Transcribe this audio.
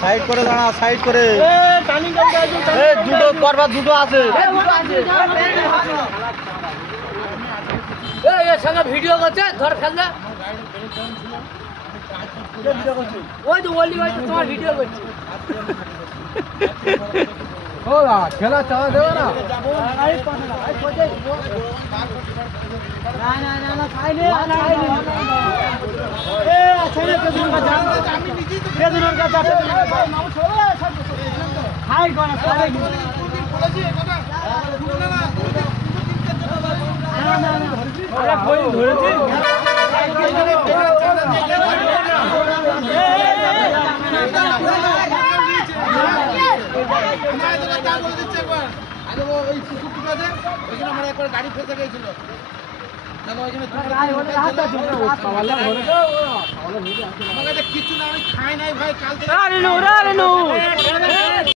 Side করে দাঁড়া, side করে। দুটো করবা, দুটো আছে। সঙ্গে ভিডিও করছে, ধর ফেললে ওই তো বললি, ওই তো তোমার ভিডিও করছে। খেলা চাওয়া দেবে না। গাড়ি ফেলতে গেছিল কিছু না, আমি খাই নাই ভাই কাল